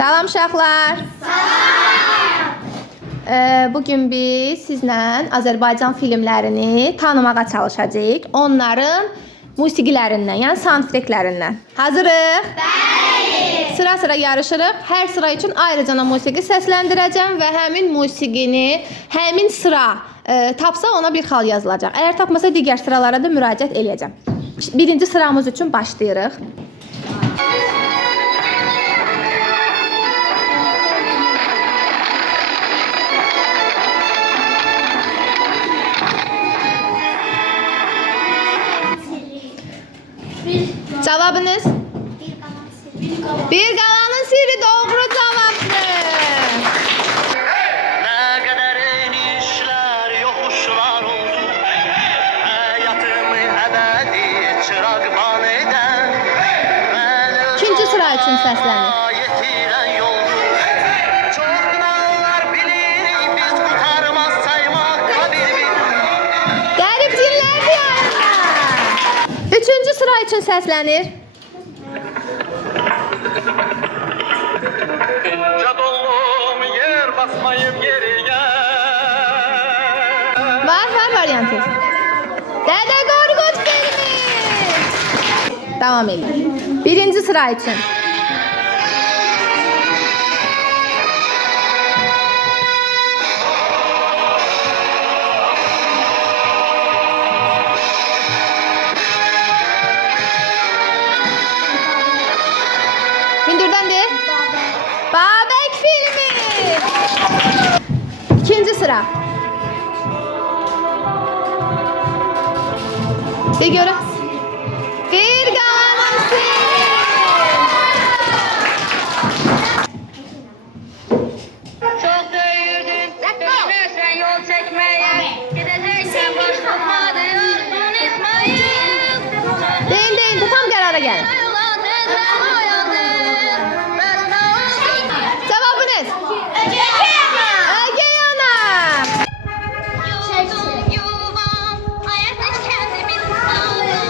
Salam uşaqlar. Bugün biz sizlə Azərbaycan filmlərini tanımağa çalışacağıq. Onların musiqilərindən, yəni soundtracklərindən. Hazırıq? Bəli. Sıra-sıra yarışırıq. Hər sıra üçün ayrıca musiqi səsləndirəcəm və həmin musiqini, həmin sıra tapsa ona bir xal yazılacaq. Əgər tapmasa digər sıralara da müraciət eləyəcəm. Birinci sıramız üçün başlayırıq. Cevabınız? Bir Galanın Sirri doğru cevaptır. Ne kadar enişler yokuşlar oldu, hayatımı ebedi çırağban eden. İkinci sıra için səslənir. Yetiren yoldu. Çok dağlar bilir biz kurtarmaz saymak bir. Qərib cinlər diyarında. Üçüncü sıra için səslənir. Cadolum yer basmayıp geriye. Var varyantı. Dədə Qorqud filmi. Devam edelim. Birinci sıra için. Gündür'den de. Babək filmi. İkinci sıra. Bir görün. Bir Galanın Sirri. Çok değildin, düşmesen yol çekmeye. Gideceksen boş tutma diyorsun İsmail. Deyin. Tam karara gelin. Ulan neden uyandın? Ben Cevabınız? Ege Hanım. yoldum yuvam, hayatta kendimi tutarım.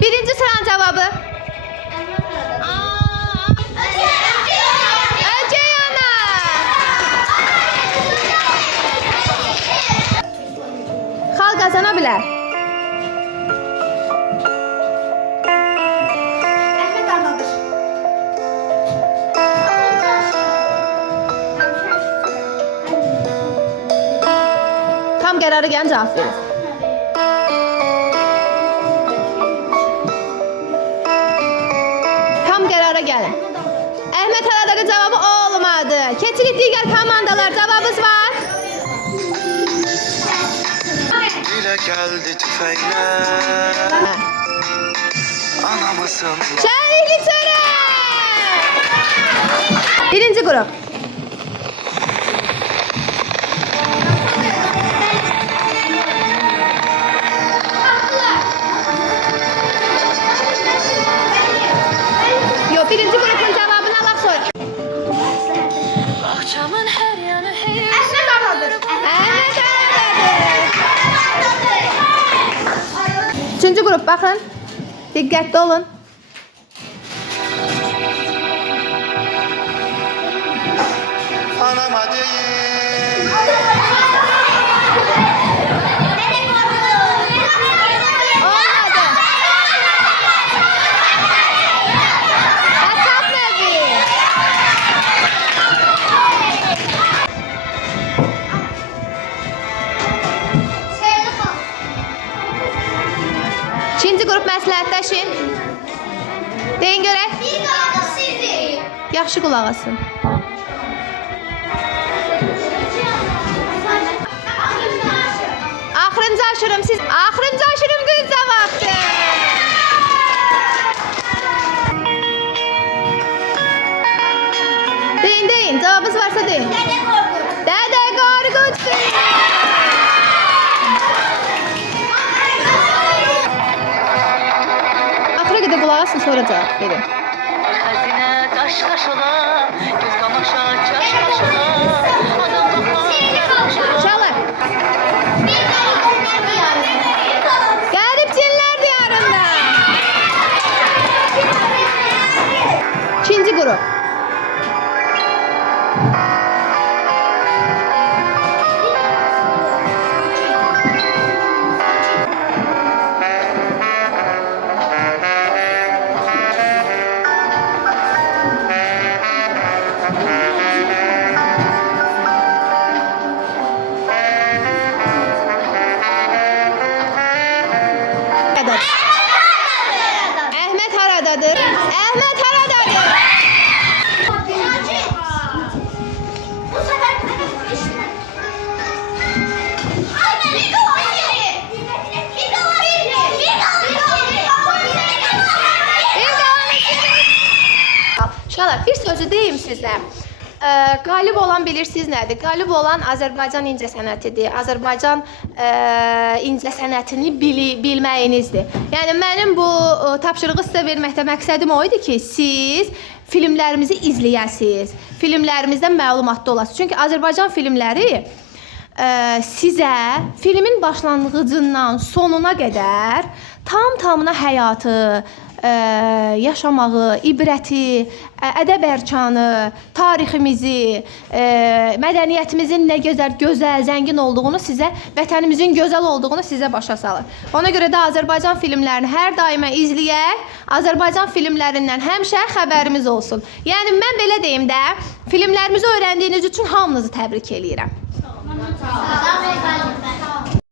Birinci sıranın cevabı. Ege Hanım. Xal qazana bilər. Tam qərara gəlin cavab verin. Tam qərara gəlin. Əhməd Aladakı cavabı olmadı. Keçirik digər komandalar. Cavabınız var. Dile geldi tüfekler. Anamızın Şəhidli törə. Birinci qrup. Yok, birinci qrupun cavabını alaq sonra. Akşamın her yanı hey. Əhməd Aladadır. Üçüncü qrup, baxın. Diqqətli olun. anama değil. Olmadı. Əsas nəvi. İkinci qrup məsləhətləşin. Deyin görək. Yaxşı qulaq asın. Axırıncı aşırım siz. Axırıncı aşırım düz cavabdır. Deyin. Cevabınız varsa deyin. Dədə Qorqud filmi. Axıra qədər qulaq yazsın, sonra cavab verin. Hazine taş kaş ola, göz kamaşa çaş kaş ola. Adam bakar. Uşaqlar, Qərib Cinlər Diyarında. İkinci qrup. Əhməd haradadır? Əhməd haradadır? Bu sefer Uşaqlar, bir sözü deyim sizə. Qalib olan bilirsiniz nədir? Qalib olan Azərbaycan incəsənətidir. Azərbaycan incəsənətini bilməyinizdir. Yəni mənim bu tapşırığı sizə verməkdə məqsədim o idi ki, siz filmlərimizi izləyəsiniz. Filmlərimizdən məlumatlı olasınız. Çünki Azərbaycan filmləri sizə filmin başlanğıcından sonuna qədər tam-tamına həyatı, yaşamağı, ibrəti, ədəb ərkanı, tariximizi, mədəniyyətimizin nə gözəl, zəngin olduğunu sizə, vətənimizin gözəl olduğunu sizə başa salır. Ona görə də Azərbaycan filmlərini hər daimə izləyək, Azərbaycan filmlərindən həmişə xəbərimiz olsun. Yəni, mən belə deyim də, filmlərimizi öyrəndiyiniz üçün hamınızı təbrik eləyirəm. Sağ olun.